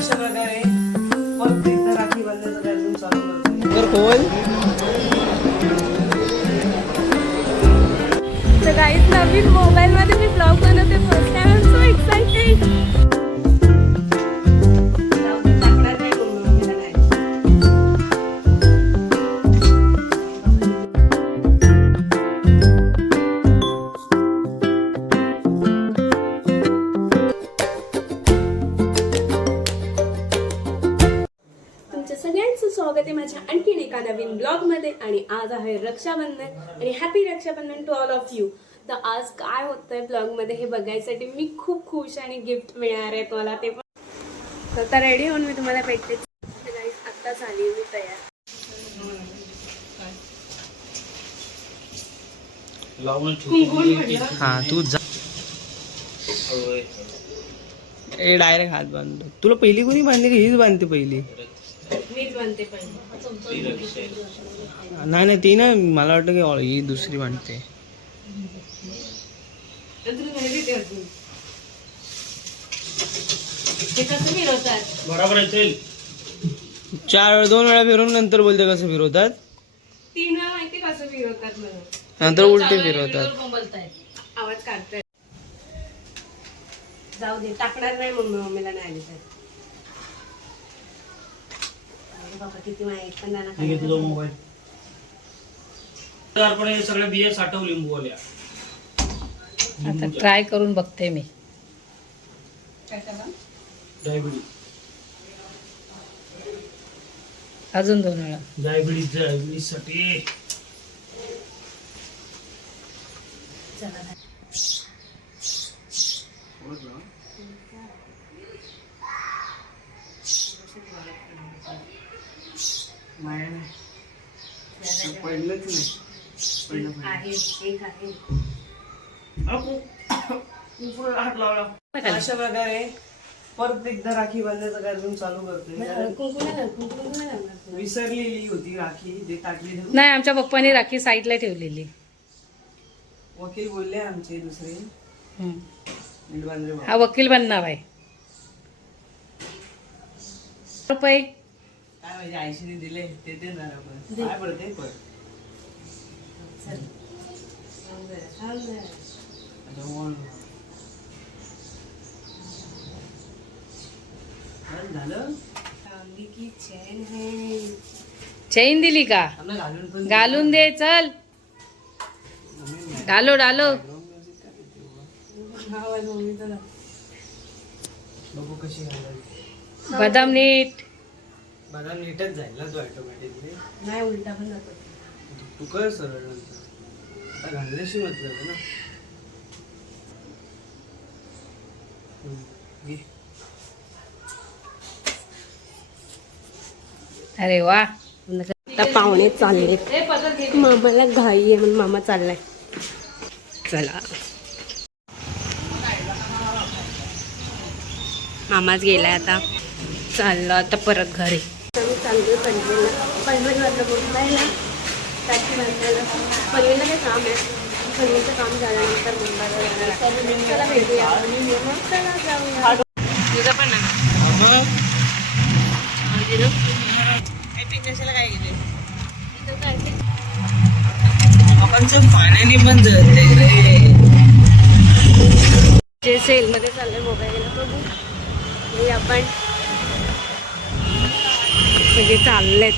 अशा प्रकारे परत एकदा राखी बांधण्याचा कार्यक्रम चालू करतोय. तर गाईज नवीन मोबाईल मध्ये मी ब्लॉग बनवते first time. I am so excited. सगळ्यांचं स्वागत आहे माझ्या आणखीन एका नवीन ब्लॉग मध्ये. आणि आज आहे रक्षाबंधन आणि happy Rakshabandhan to all of you. तर आज काय होतंय ब्लॉग मध्ये हे बघायसाठी मी खूप खुश आणि गिफ्ट मिळणार आहे मला ते पण. तर रेडी होऊन मी तुम्हाला भेटते. आता झाली मी तयार. हा तू जा. ए डायरेक्ट हात बांधतो. तुला पहिली कोणी बांधली की हीच बांधते पहिली? मीच बांधते पहिली. नाही नाही ती ना मला वाटतं की ही दुसरी बांधते. बरोबर आहे. 2 वेळा फिरून नंतर बोलते कसं फिरवतात. 3 वेळा माहिती कसं फिरवतात मला. नंतर उलटे फिरवतात. आवाज काढताय. जाऊ दे टाकणार नाही मम्मीला नाही आली तर. बाबा किती माहिती पण मोबाईल आपण हे सगळ्या बिया साठव लिंबूवाल्या. आता ट्राय करून बघते मी. डायबिटीज अजून 2 वेळा. डायबिटीज साठी पडलंच आहे एक आहे. हात लावला. अशा प्रकारे परत एकदा राखी बांधण्याचा कार्यक्रम चालू करतोय. विसरलेली होती राखी जे टाकली. नाही, आमच्या पप्पानी राखी साईडला ठेवलेली. वकील बोलले आमचे दुसरे हा वकील बनणार आहे. रुपये काय म्हणजे आयशीने दिले ते देणार आपण. काय पडते पण झालं. चेन दिली का? घालून दे. चल डालो डालो. बघू कशी घालायची. बदाम नीट. बदाम नीटच जाईल ना तू ऑटोमॅटिकली. नाही उलटा पण नको. तू कर सरळ नंतर. आता घालण्याशी मतलब आहे ना. अरे वा. आता पाहुणे चालले. मामाला घाई आहे म्हणून मामा चाललाय. चला मामाच गेलाय आता. चाललो आता परत घरी. मी चाललोय पनवेलवरनं मुंबईला राखी बांधायला. पनवेलला काय काम आहे. पनवेलचं काम झाल्यानंतर मुंबईला जाणार. चला भेटूया. चला जाऊया. तुझं पण ना काय गेले पाण्याने पण जळते रे. जे सेल मध्ये चाललंय मोबाईल बघू. आपण सगळे चाललेत.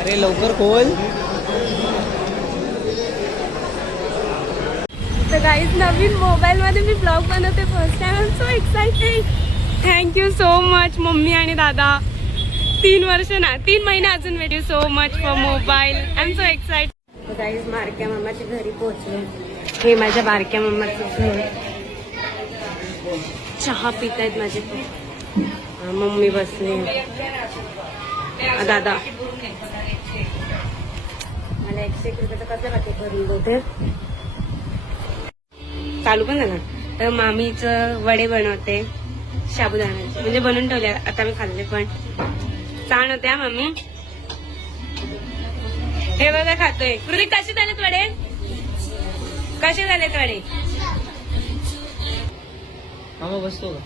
अरे लवकर खोल. तर गाईज नवीन मोबाईल मध्ये मी ब्लॉग बनवते first time. I am so excited. Thank you so much mummy आणि दादा. 3 महिने अजून wait. You so much for mobile. I am so excited. Guys बारक्या मामाच्या घरी पोहोचलो. हे माझ्या बारक्या मामाचं घर. चहा पित आहेत माझे. मम्मी बसली. दादा मला 101 रुपयाचं कसं बाकी करून बोलते. चालू पण झाला. तर मामीचं वडे बनवते साबुदाण्याचे, म्हणजे बनवून ठेवले, आता मी खाल्ले पण छान होते हा मम्मी. हे बघा खातोय. कृतिक कसे झालेत वडे? कसे झालेत वडे? मामा बसतो का?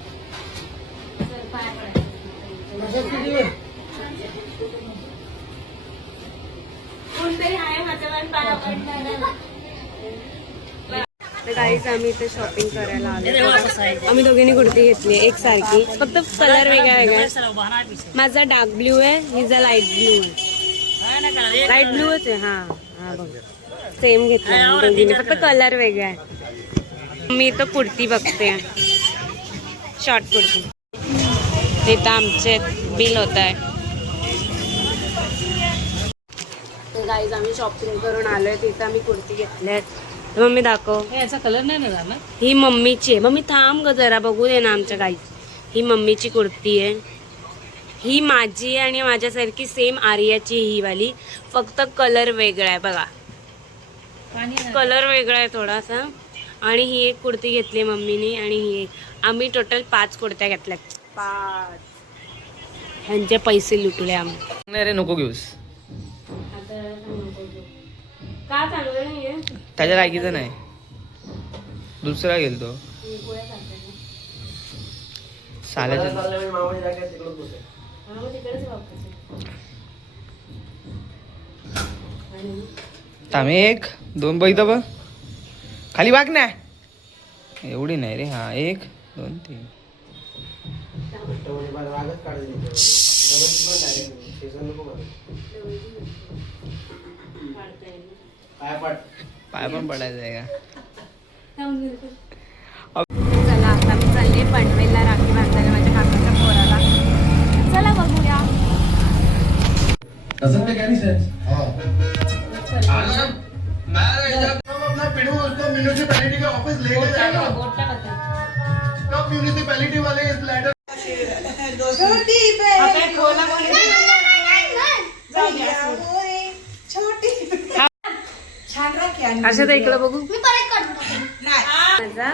कोणतरी आहे माझ्यावर पाया पडणार. गाईज आम्ही इथे शॉपिंग करायला आलो. आम्ही दोघींनी कुर्ती घेतली एक सारखी, फक्त कलर वेगळा वेगळा आहे. माझा डार्क ब्ल्यू आहे, हिचा लाईट ब्ल्यू आहे. लाईट ब्ल्यूच आहे. हा हा बघ सेम घेतला दोघींनी, फक्त कलर वेगळा आहे. मी इथं कुर्ती बघते, शॉर्ट कुर्ती. इथं आमचे बिल होत आहे. गाईज आम्ही शॉपिंग करून आलोय. तिथं आम्ही कुर्ती घेतल्यात. मम्मी दाखव. याचा कलर नाही ना झाला. ही मम्मीची आहे. मम्मी थांब ग जरा, बघू दे ना आमच्या गाई. ही मम्मीची कुर्ती आहे. ही माझी आहे आणि माझ्यासारखी सेम आर्याची ही वाली, फक्त कलर वेगळा आहे बघा. कलर वेगळा आहे थोडासा. आणि ही एक कुर्ती घेतली मम्मीने आणि ही एक. आम्ही टोटल 5 कुर्त्या घेतल्यात. 5. ह्यांचे पैसे लुटले आम्ही. नाही रे, नको घेऊस. का चांगलं नाहीये? त्याच्या लायकीचं नाही, दुसरा गेलतो साल्याच्या. थांबे 1 2 बघितलं बघ, खाली वाग ना. एवढी नाही रे. हा 1 2 3. पाय पण पडायचं आहे का? चला आता मी चालले पनवेलला राखी बांधायला माझ्या काकाच्या पोराला. चला बघूया. म्युनिसिपैलिटी का ऑफिस लेके जाएगा. कब म्युनिसिपैलिटी वाले इस लैडर असं इकडं बघू. माझा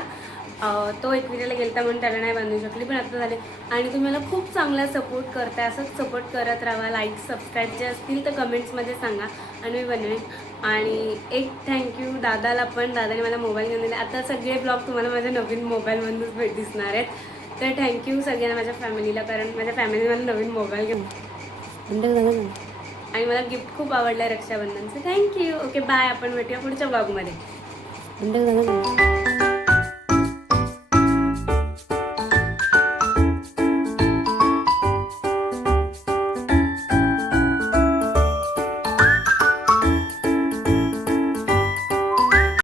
तो एकविरेला गेलता म्हणून त्याला नाही बांधू शकली, पण आता झाले. आणि तुम्ही मला खूप चांगला सपोर्ट करताय, असंच सपोर्ट करत राहा. लाईक सबस्क्राईब जे असतील तर कमेंट्समध्ये सांगा आणि मी बनवेन. आणि एक थँक्यू दादाला पण. दादाने मला मोबाईल घेऊन दिला. आता सगळे ब्लॉग तुम्हाला माझ्या नवीन मोबाईलमधूनच दिसणार आहेत. तर थँक्यू सगळ्यांना, माझ्या फॅमिलीला, कारण माझ्या फॅमिलीने मला नवीन मोबाईल घेऊन आणि मला गिफ्ट खूप आवडलं रक्षाबंधनचं. थँक्यू. Okay bye. आपण भेटूया पुढच्या ब्लॉगमध्ये.